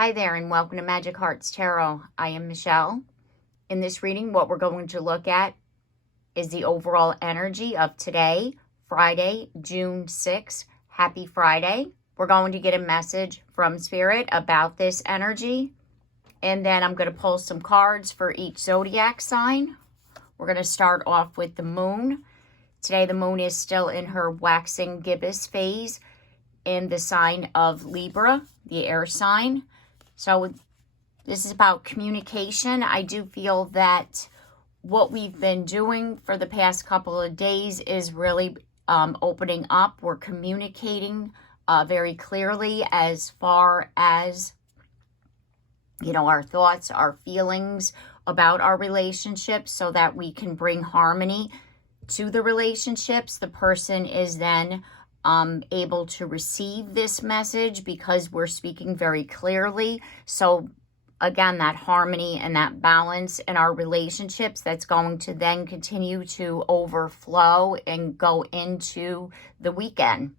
Hi there and welcome to Magic Hearts Tarot. I am Michelle. In this reading, what we're going to look at is the overall energy of today, Friday, June 6th. Happy Friday. We're going to get a message from Spirit about this energy. And then I'm going to pull some cards for each zodiac sign. We're going to start off with the moon. Today, the moon is still in her waxing gibbous phase in the sign of Libra, the air sign. So this is about communication. I do feel that what we've been doing for the past couple of days is really opening up. We're communicating very clearly as far as, our thoughts, our feelings about our relationships so that we can bring harmony to the relationships. The person is then able to receive this message because we're speaking very clearly. So again, that harmony and that balance in our relationships, that's going to then continue to overflow and go into the weekend.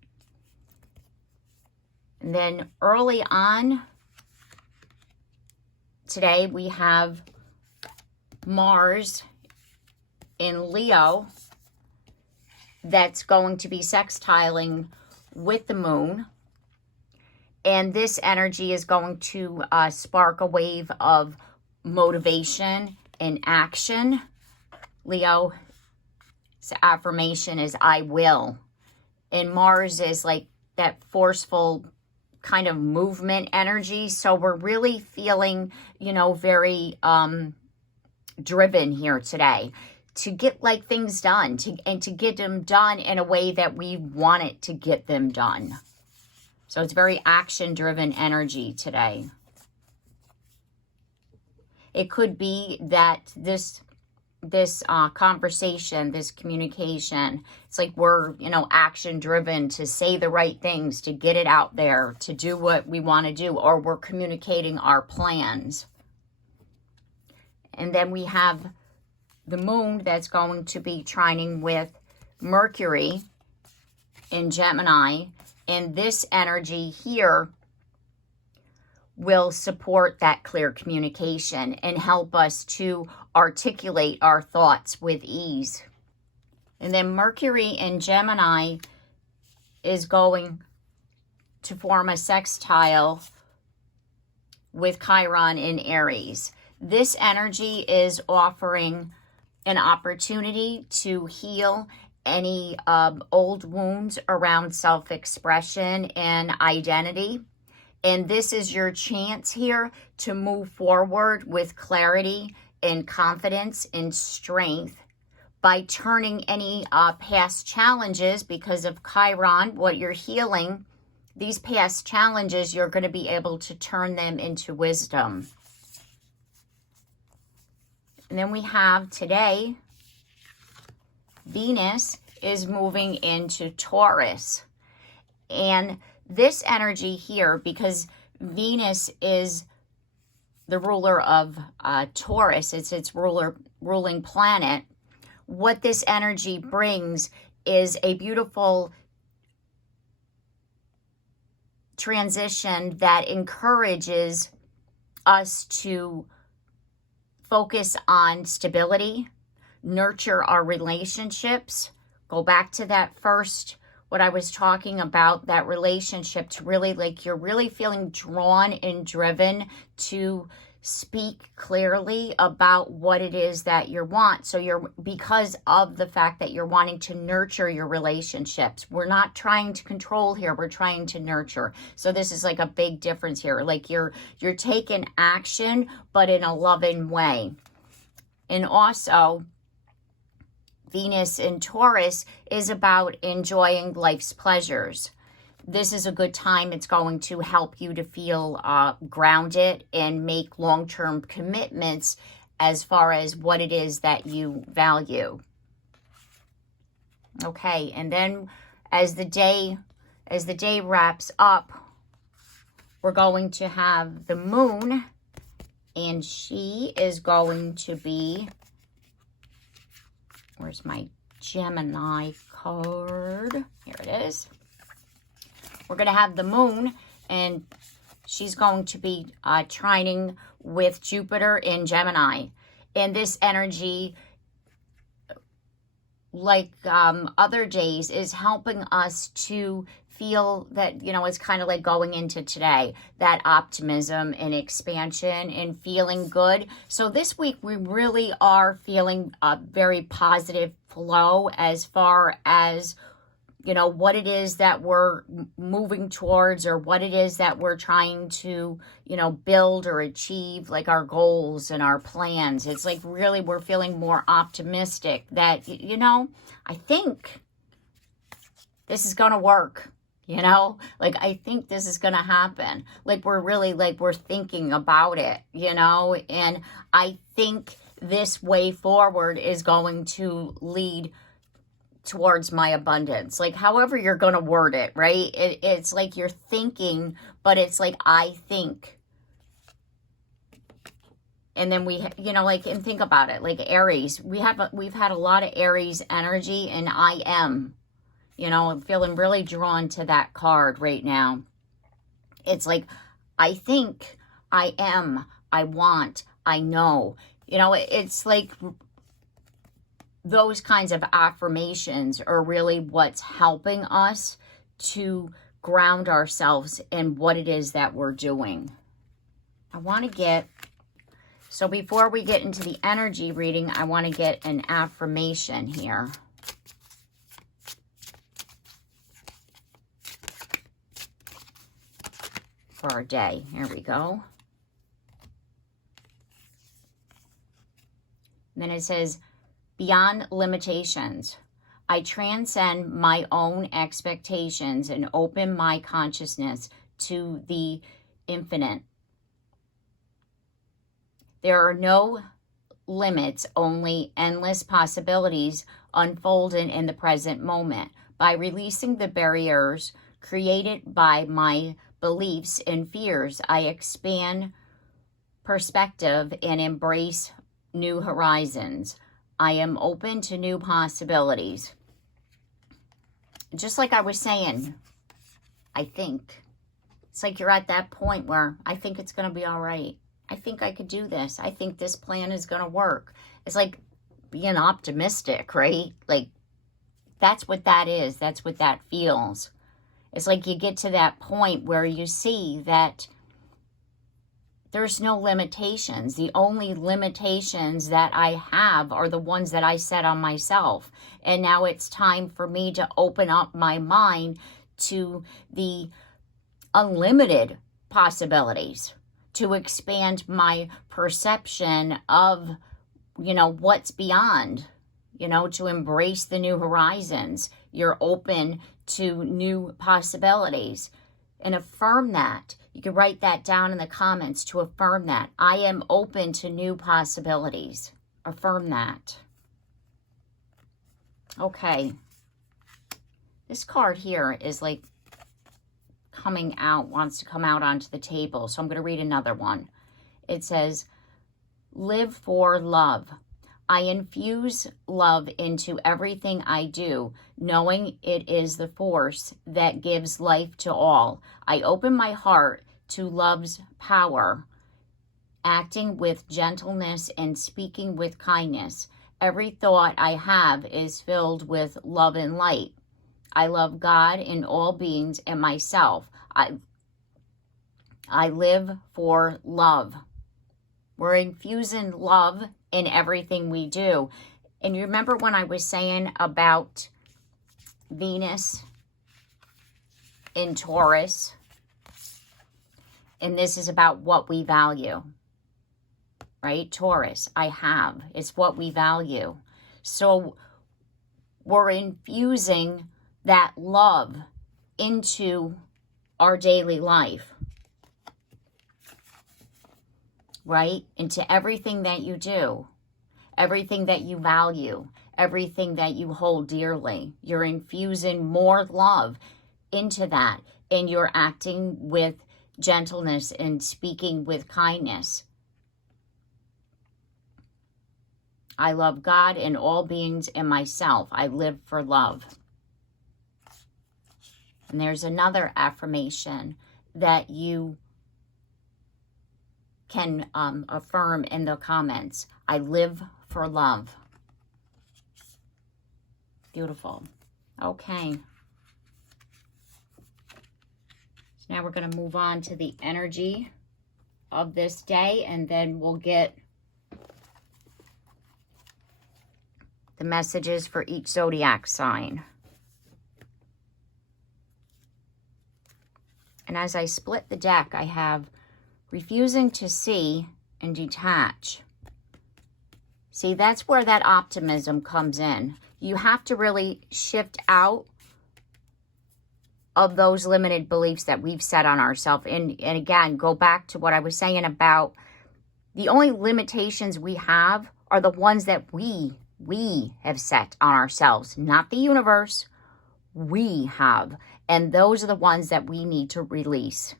And then early on today, we have Mars in Leo that's going to be sextiling with the moon. And this energy is going to spark a wave of motivation and action. Leo's affirmation is, I will. And Mars is like that forceful kind of movement energy. So we're really feeling, very driven here today to get things done, to get them done in a way that we want it to get them done. So it's very action-driven energy today. It could be that this conversation, this communication, it's like we're, action-driven to say the right things, to get it out there, to do what we want to do, or we're communicating our plans. And then we have the moon that's going to be trining with Mercury in Gemini. And this energy here will support that clear communication and help us to articulate our thoughts with ease. And then Mercury in Gemini is going to form a sextile with Chiron in Aries. This energy is offering an opportunity to heal any old wounds around self-expression and identity. And this is your chance here to move forward with clarity and confidence and strength by turning any past challenges, because of Chiron, what you're healing, these past challenges, you're going to be able to turn them into wisdom. And then we have today, Venus is moving into Taurus. And this energy here, because Venus is the ruler of Taurus, it's its ruling planet, what this energy brings is a beautiful transition that encourages us to focus on stability, nurture our relationships, go back to that first, what I was talking about, that relationship, to really you're really feeling drawn and driven to speak clearly about what it is that you want. So because of the fact that you're wanting to nurture your relationships. We're not trying to control here, we're trying to nurture. So this is a big difference here. You're taking action, but in a loving way. And also, Venus in Taurus is about enjoying life's pleasures. This is a good time. It's going to help you to feel grounded and make long-term commitments as far as what it is that you value. Okay, and then as the day wraps up, we're going to have the moon, and she is going to be, where's my Gemini card? Here it is. We're going to have the moon, and she's going to be trining with Jupiter in Gemini. And this energy, like other days, is helping us to feel that, you know, it's kind of like going into today, that optimism and expansion and feeling good. So this week we really are feeling a very positive flow as far as, you know, what it is that we're moving towards, or what it is that we're trying to, you know, build or achieve, like our goals and our plans. It's like really we're feeling more optimistic that, you know, I think this is going to work. You know, like, I think this is going to happen. Like, we're really, like, we're thinking about it, you know, and I think this way forward is going to lead towards my abundance. Like, however you're going to word it, right? It's like you're thinking, but it's like, I think. And then we, you know, like, and think about it, like Aries, we've had a lot of Aries energy, and I am. You know, I'm feeling really drawn to that card right now. It's like, I think, I am, I want, I know. You know, it's like those kinds of affirmations are really what's helping us to ground ourselves in what it is that we're doing. I want to get, so before we get into the energy reading, I want to get an affirmation here. For our day. Here we go. And then it says, beyond limitations, I transcend my own expectations and open my consciousness to the infinite. There are no limits, only endless possibilities unfolding in the present moment. By releasing the barriers created by my beliefs and fears, I expand perspective and embrace new horizons. I am open to new possibilities. Just like I was saying, I think. It's like you're at that point where I think it's going to be all right. I think I could do this. I think this plan is going to work. It's like being optimistic, right? Like, that's what that is. That's what that feels. It's like you get to that point where you see that there's no limitations. The only limitations that I have are the ones that I set on myself. And now it's time for me to open up my mind to the unlimited possibilities, to expand my perception of, you know, what's beyond, you know, to embrace the new horizons. You're open to new possibilities, and affirm that. You can write that down in the comments to affirm that. I am open to new possibilities. Affirm that. Okay. This card here is like coming out, wants to come out onto the table. So I'm going to read another one. It says, live for love. I infuse love into everything I do, knowing it is the force that gives life to all. I open my heart to love's power, acting with gentleness and speaking with kindness. Every thought I have is filled with love and light. I love God in all beings and myself. I live for love. We're infusing love in everything we do. And you remember when I was saying about Venus in Taurus? And this is about what we value, right? Taurus, I have. It's what we value. So we're infusing that love into our daily life, right? Into everything that you do, everything that you value, everything that you hold dearly. You're infusing more love into that, and you're acting with gentleness and speaking with kindness. I love God and all beings and myself. I live for love. And there's another affirmation that you can affirm in the comments. I live for love. Beautiful. Okay. So now we're going to move on to the energy of this day, and then we'll get the messages for each zodiac sign. And as I split the deck, I have refusing to see and detach. See, that's where that optimism comes in. You have to really shift out of those limited beliefs that we've set on ourselves. And again, go back to what I was saying about the only limitations we have are the ones that we have set on ourselves, not the universe. We have. And those are the ones that we need to release.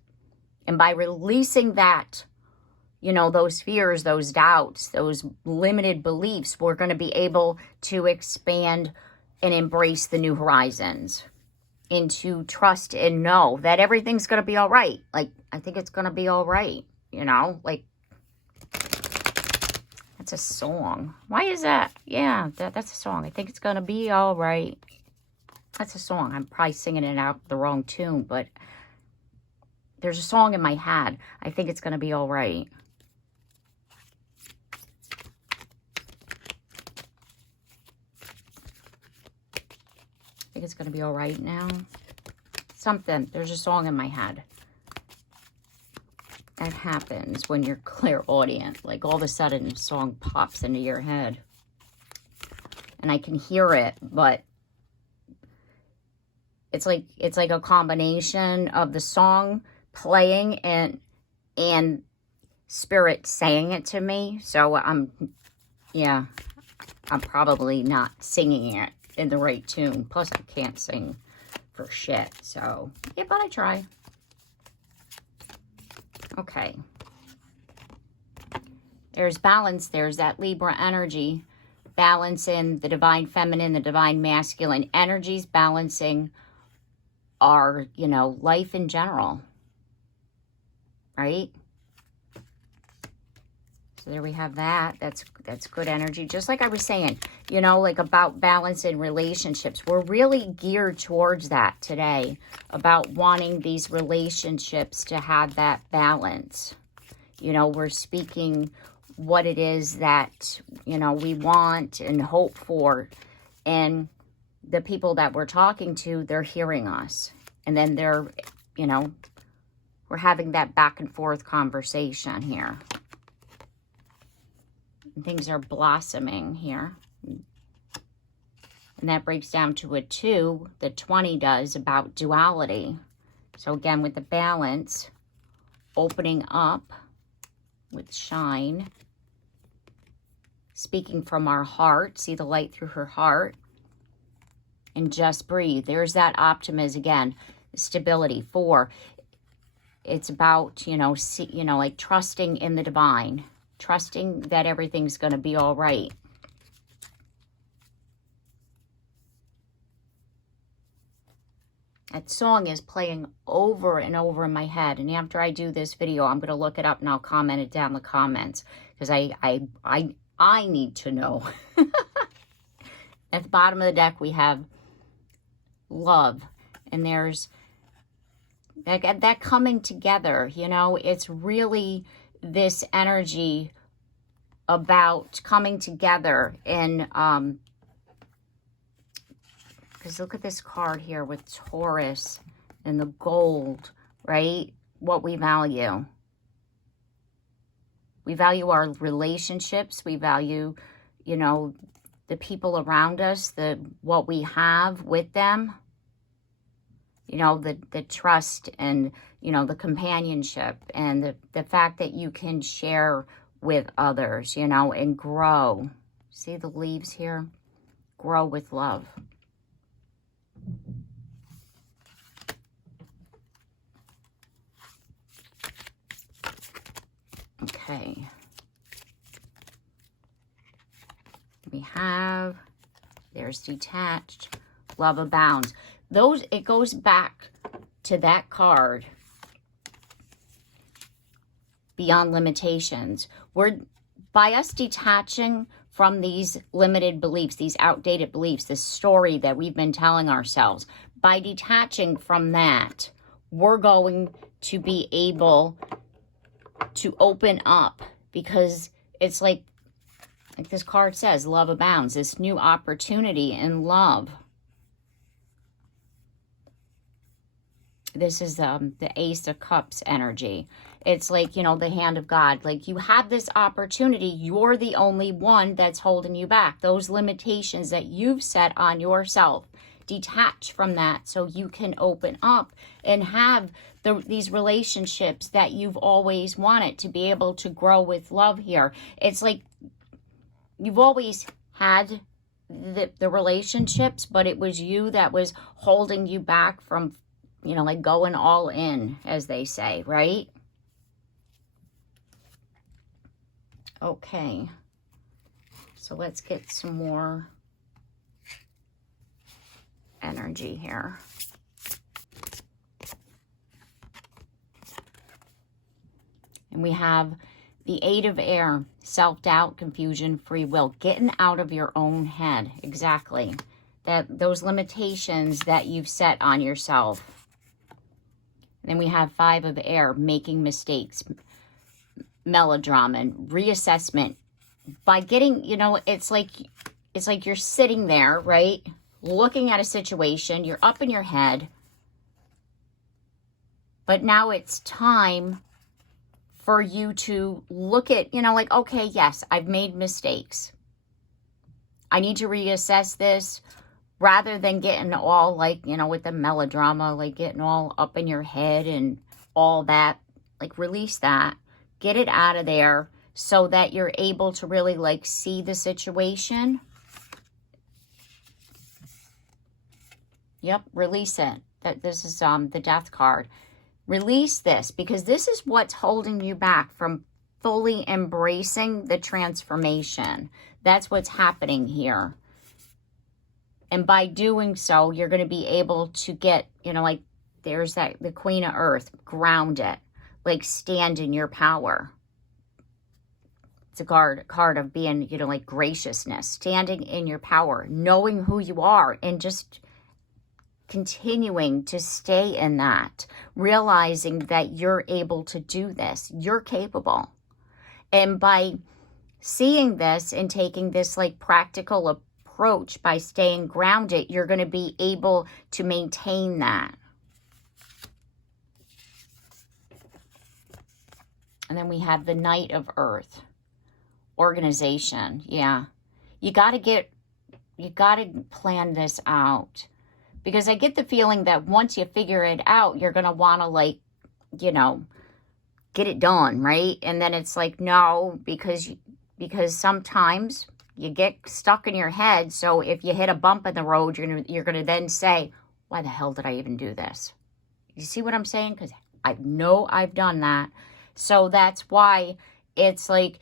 And by releasing that, you know, those fears, those doubts, those limited beliefs, we're going to be able to expand and embrace the new horizons, and to trust and know that everything's going to be all right. Like, I think it's going to be all right, you know, like, that's a song. Why is that? Yeah, that's a song. I think it's going to be all right. That's a song. I'm probably singing it out the wrong tune, but there's a song in my head. I think it's going to be all right. I think it's going to be all right now. Something. There's a song in my head. That happens when you're clairaudient. Like, all of a sudden, a song pops into your head. And I can hear it, but it's like a combination of the song playing and spirit saying it to me. So I'm probably not singing it in the right tune. Plus, I can't sing for shit. So, yeah, but I try. Okay. There's balance. There's that Libra energy. Balance in the divine feminine, the divine masculine energies, balancing our, you know, life in general. Right? So there we have that. That's good energy. Just like I was saying, you know, like about balance in relationships. We're really geared towards that today, about wanting these relationships to have that balance. You know, we're speaking what it is that, you know, we want and hope for. And the people that we're talking to, they're hearing us. And then they're, you know, we're having that back and forth conversation here. And things are blossoming here. And that breaks down to a 2. The 20 does, about duality. So again, with the balance, opening up with shine. Speaking from our heart. See the light through her heart. And just breathe. There's that optimism again. Stability. 4. It's about, you know, like trusting in the divine. Trusting that everything's going to be all right. That song is playing over and over in my head. And after I do this video, I'm going to look it up and I'll comment it down in the comments. Because I need to know. At the bottom of the deck, we have love. And there's that coming together, you know. It's really this energy about coming together. And because look at this card here with Taurus and the gold, right? What we value. We value our relationships. We value, you know, the people around us, what we have with them. You know, the trust and, you know, the companionship and the fact that you can share with others, you know, and grow. See the leaves here? Grow with love. Okay. We have, there's detached, love abounds. It goes back to that card beyond limitations. By us detaching from these limited beliefs, these outdated beliefs, this story that we've been telling ourselves, by detaching from that, we're going to be able to open up, because it's like this card says, love abounds, this new opportunity in love. This is the Ace of Cups energy. It's like, you know, the hand of God. Like, you have this opportunity. You're the only one that's holding you back. Those limitations that you've set on yourself, detach from that so you can open up and have these relationships that you've always wanted, to be able to grow with love here. It's like you've always had the relationships, but it was you that was holding you back from, you know, like going all in, as they say, right? Okay. So let's get some more energy here. And we have the Eight of Air, self-doubt, confusion, free will, getting out of your own head. Exactly. Those limitations that you've set on yourself. Then we have Five of Air, making mistakes, melodrama, and reassessment. By getting, you know, it's like you're sitting there, right? Looking at a situation, you're up in your head. But now it's time for you to look at, you know, like, okay, yes, I've made mistakes. I need to reassess this, rather than getting all like, you know, with the melodrama, like getting all up in your head and all that. Like, release that, get it out of there so that you're able to really like see the situation. Yep, release it. This is the Death card. Release this, because this is what's holding you back from fully embracing the transformation. That's what's happening here. And by doing so, you're going to be able to get, you know, like there's the Queen of Earth, ground it, like stand in your power. It's a card of being, you know, like graciousness, standing in your power, knowing who you are, and just continuing to stay in that, realizing that you're able to do this, you're capable. And by seeing this and taking this like practical approach, by staying grounded, you're going to be able to maintain that. And then we have the Knight of Earth, organization. Yeah, you got to plan this out. Because I get the feeling that once you figure it out, you're going to want to, like, you know, get it done, right? And then it's like, no, because sometimes you get stuck in your head. So if you hit a bump in the road, you're going to then say, why the hell did I even do this? You see what I'm saying? Because I know I've done that. So that's why it's like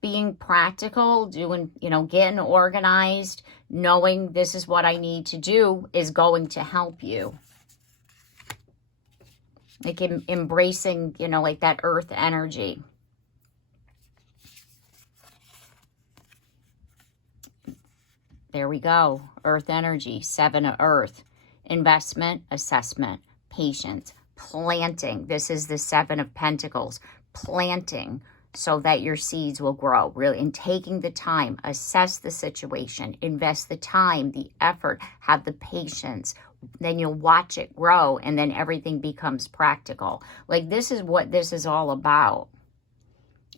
being practical, doing, you know, getting organized, knowing this is what I need to do is going to help you. Like embracing, you know, like that earth energy. There we go. Earth energy, Seven of Earth. Investment, assessment, patience, planting. This is the Seven of Pentacles. Planting, so that your seeds will grow, really, and taking the time, assess the situation, invest the time, the effort, have the patience, then you'll watch it grow, and then everything becomes practical. Like, this is what this is all about.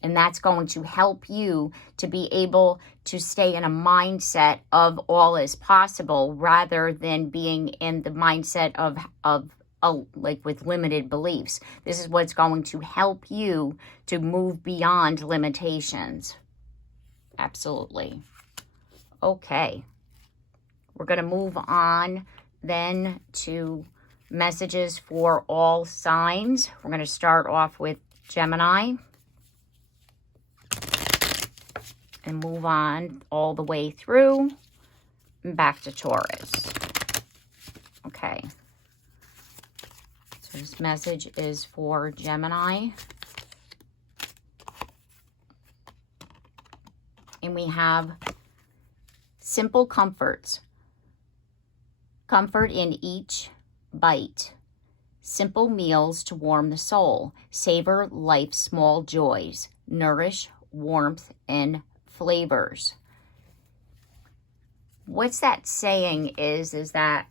And that's going to help you to be able to stay in a mindset of all is possible, rather than being in the mindset of like with limited beliefs. This is what's going to help you to move beyond limitations. Absolutely. Okay. We're going to move on then to messages for all signs. We're going to start off with Gemini and move on all the way through and back to Taurus. Okay. This message is for Gemini. And we have simple comforts. Comfort in each bite. Simple meals to warm the soul. Savor life's small joys. Nourish warmth and flavors. What's that saying is that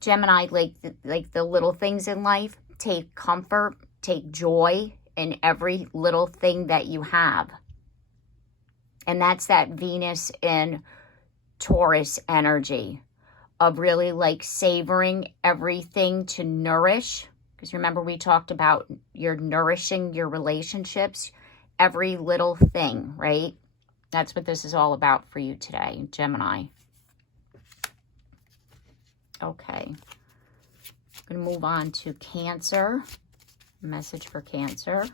Gemini, like the little things in life, take comfort, take joy in every little thing that you have. And that's that Venus in Taurus energy of really like savoring everything to nourish. Because remember, we talked about you're nourishing your relationships, every little thing, right? That's what this is all about for you today, Gemini. Okay. I'm going to move on to Cancer. Message for Cancer.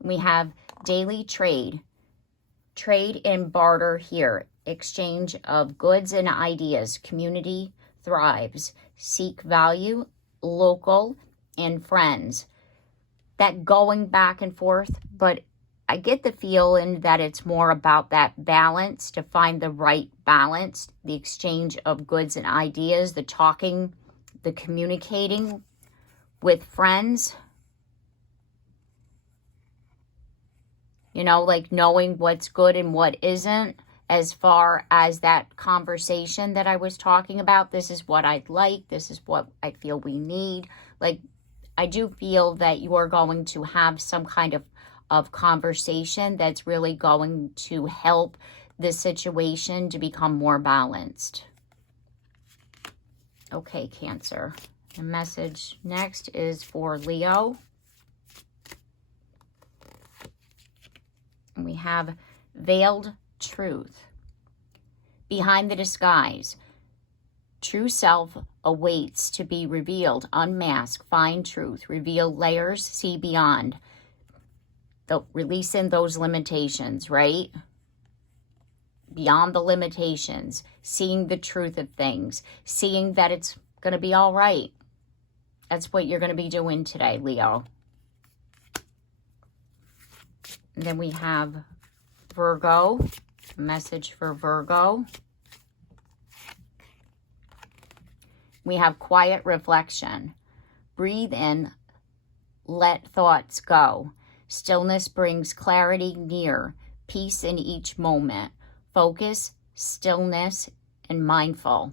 We have daily trade. Trade and barter here. Exchange of goods and ideas. Community thrives. Seek value, local, and friends. That going back and forth, but I get the feeling that it's more about that balance, to find the right balance, the exchange of goods and ideas, the talking, the communicating with friends. You know, like knowing what's good and what isn't, as far as that conversation that I was talking about. This is what I'd like. This is what I feel we need. Like, I do feel that you are going to have some kind of conversation that's really going to help the situation to become more balanced. Okay, Cancer. The message next is for Leo. We have veiled truth. Behind the disguise, true self awaits to be revealed. Unmask, find truth, reveal layers, see beyond. Releasing those limitations, right? Beyond the limitations, seeing the truth of things, seeing that it's going to be all right. That's what you're going to be doing today, Leo. And then we have Virgo. Message for Virgo. We have quiet reflection. Breathe in, let thoughts go. Stillness brings clarity near, peace in each moment. Focus, stillness, and mindful.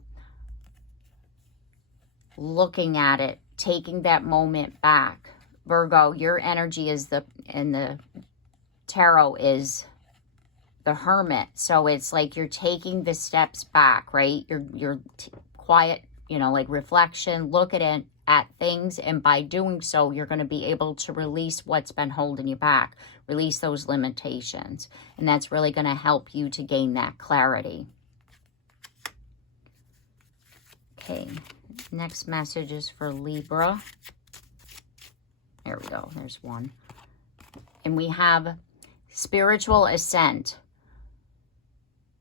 Looking at it, taking that moment back. Virgo, your energy is in the tarot is the Hermit. So it's like you're taking the steps back, right? You're quiet, you know, like reflection, look at things, and by doing so, you're going to be able to release what's been holding you back, release those limitations, and that's really going to help you to gain that clarity. Okay, next message is for Libra. There we go, there's one. And we have spiritual ascent.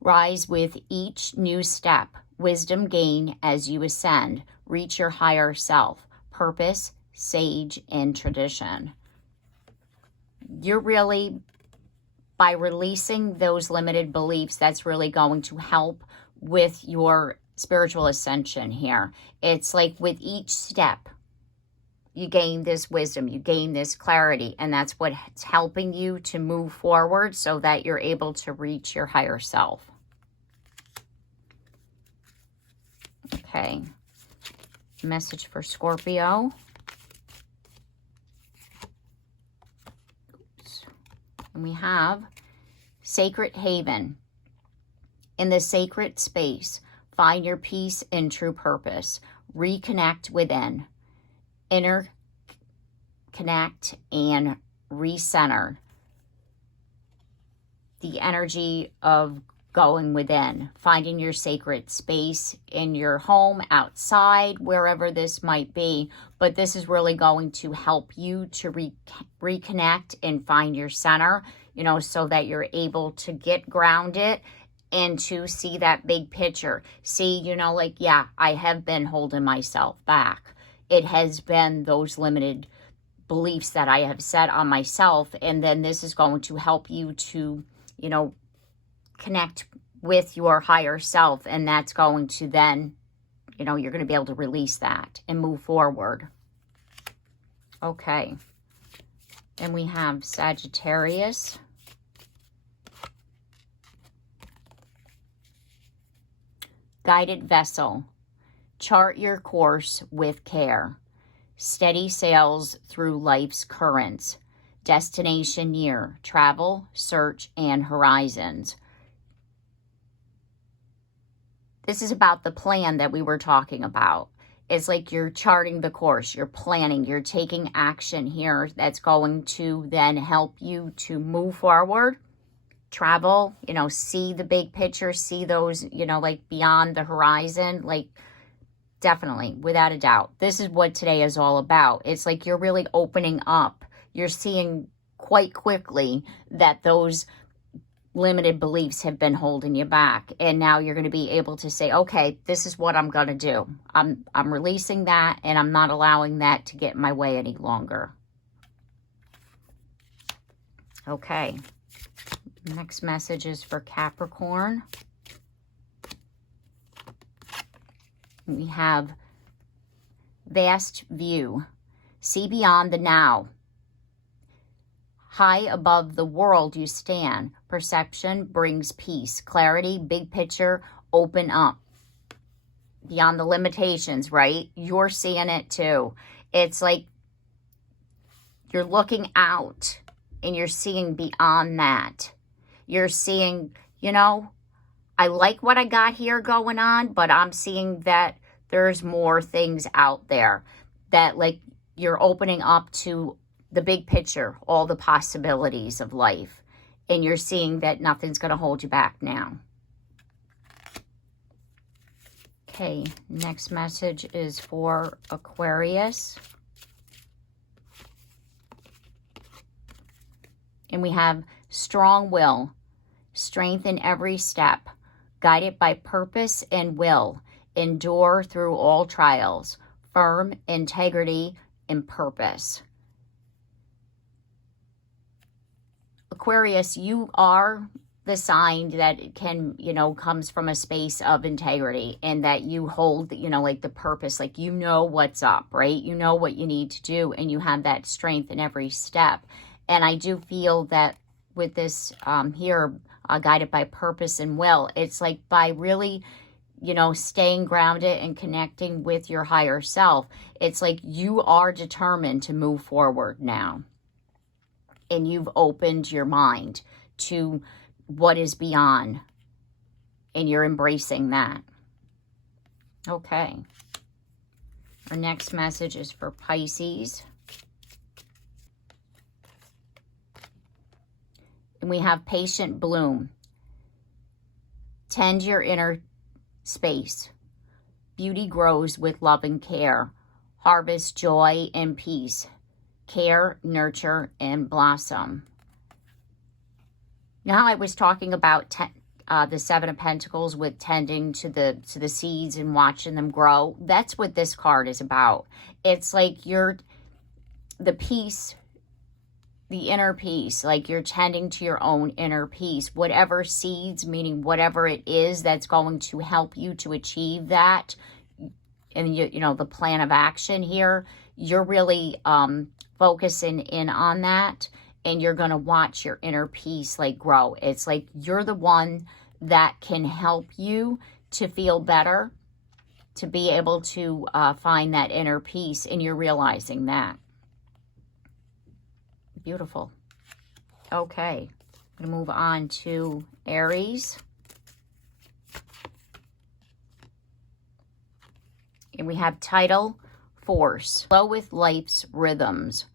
Rise with each new step. Wisdom gain as you ascend. Reach your higher self. Purpose, sage, and tradition. You're really, by releasing those limited beliefs, that's really going to help with your spiritual ascension here. It's like with each step, you gain this wisdom, you gain this clarity, and that's what's helping you to move forward so that you're able to reach your higher self. Okay, message for Scorpio. Oops. And we have sacred haven. In the sacred space, find your peace and true purpose. Reconnect within. Interconnect and recenter. The energy of going within, finding your sacred space in your home, outside, wherever this might be. But this is really going to help you to reconnect and find your center, you know, so that you're able to get grounded and to see that big picture. See, you know, like, yeah, I have been holding myself back. It has been those limited beliefs that I have set on myself. And then this is going to help you to, you know, connect with your higher self. And that's going to then, you know, you're going to be able to release that and move forward. Okay. And we have Sagittarius. Guided vessel. Chart your course with care. Steady sails through life's currents. Destination near. Travel, search, and horizons. This is about the plan that we were talking about. It's like you're charting the course. You're planning. You're taking action here that's going to then help you to move forward. Travel, you know, see the big picture. See those, you know, like beyond the horizon. Like, definitely, without a doubt. This is what today is all about. It's like you're really opening up. You're seeing quite quickly that those limited beliefs have been holding you back. And now you're going to be able to say, okay, this is what I'm going to do. I'm releasing that, and I'm not allowing that to get in my way any longer. Okay. Next message is for Capricorn. We have vast view. See beyond the now. High above the world you stand. Perception brings peace. Clarity, big picture, open up. Beyond the limitations, right? You're seeing it too. It's like you're looking out and you're seeing beyond that. You're seeing, you know, I like what I got here going on, but I'm seeing that there's more things out there that, like, you're opening up to the big picture, all the possibilities of life. And you're seeing that nothing's going to hold you back now. Okay, next message is for Aquarius. And we have strong will, strength in every step, guided by purpose and will, endure through all trials, firm integrity and purpose. Aquarius, you are the sign that can, you know, comes from a space of integrity, and that you hold, you know, like the purpose, like, you know what's up, right? You know what you need to do, and you have that strength in every step. And I do feel that with this here, guided by purpose and will, it's like by really, you know, staying grounded and connecting with your higher self, it's like you are determined to move forward now. And you've opened your mind to what is beyond. And you're embracing that. Okay. Our next message is for Pisces. And we have patient bloom. Tend your inner space. Beauty grows with love and care. Harvest joy and peace. Care, nurture, and blossom. Now, I was talking about the Seven of Pentacles with tending to the seeds and watching them grow. That's what this card is about. It's like you're the peace, the inner peace, like you're tending to your own inner peace. Whatever seeds, meaning whatever it is that's going to help you to achieve that, and you know, the plan of action here, you're really focusing in on that, and you're going to watch your inner peace like grow. It's like you're the one that can help you to feel better, to be able to find that inner peace, and you're realizing that. Beautiful. Okay, I'm going to move on to Aries. And we have title, Force. Flow with life's rhythms.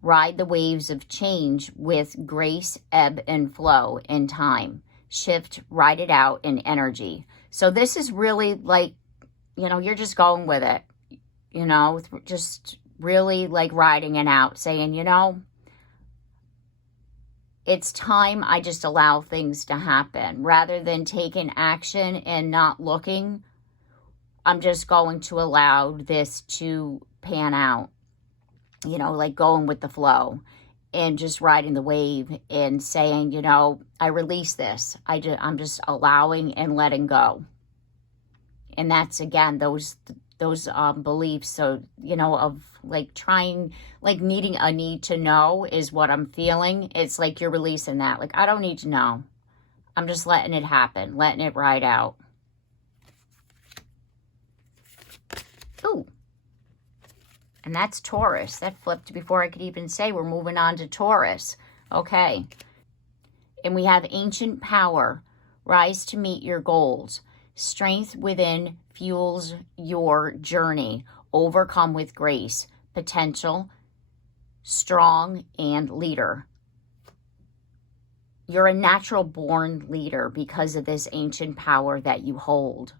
Ride the waves of change with grace, ebb and flow in time. Shift, ride it out in energy. So this is really like, you know, you're just going with it. You know, just really like riding it out, saying, you know, it's time I just allow things to happen. Rather than taking action and not looking, I'm just going to allow this to pan out. you know, like going with the flow and just riding the wave and saying, you know, I release this. I'm just allowing and letting go. And that's, again, those beliefs. So, you know, of like trying, like needing a need to know is what I'm feeling. It's like you're releasing that. Like, I don't need to know. I'm just letting it happen, letting it ride out. Ooh. And that's Taurus. That flipped before I could even say we're moving on to Taurus. Okay. And we have ancient power. Rise to meet your goals. Strength within fuels your journey. Overcome with grace. Potential. Strong and leader. You're a natural born leader because of this ancient power that you hold.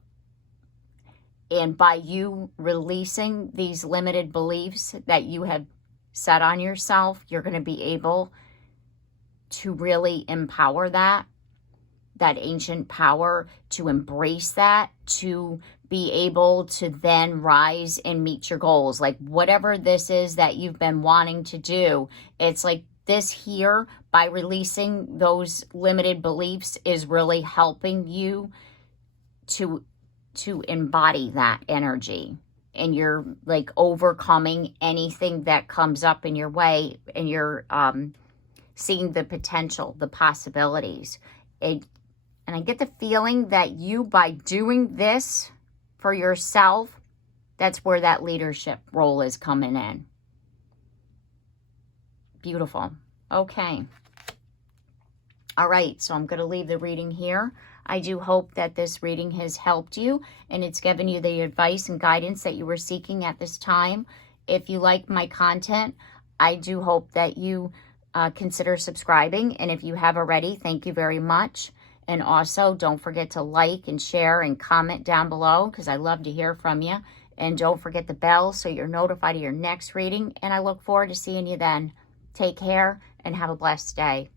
And by you releasing these limited beliefs that you have set on yourself, you're going to be able to really empower that ancient power, to embrace that, to be able to then rise and meet your goals. Like whatever this is that you've been wanting to do, it's like this here, by releasing those limited beliefs, is really helping you to embody that energy. And you're like overcoming anything that comes up in your way, and you're seeing the potential, the possibilities. And I get the feeling that you, by doing this for yourself, that's where that leadership role is coming in. Beautiful. Okay. All right, so I'm going to leave the reading here. I do hope that this reading has helped you and it's given you the advice and guidance that you were seeking at this time. If you like my content, I do hope that you consider subscribing. And if you have already, thank you very much. And also, don't forget to like and share and comment down below, because I love to hear from you. And don't forget the bell so you're notified of your next reading. And I look forward to seeing you then. Take care and have a blessed day.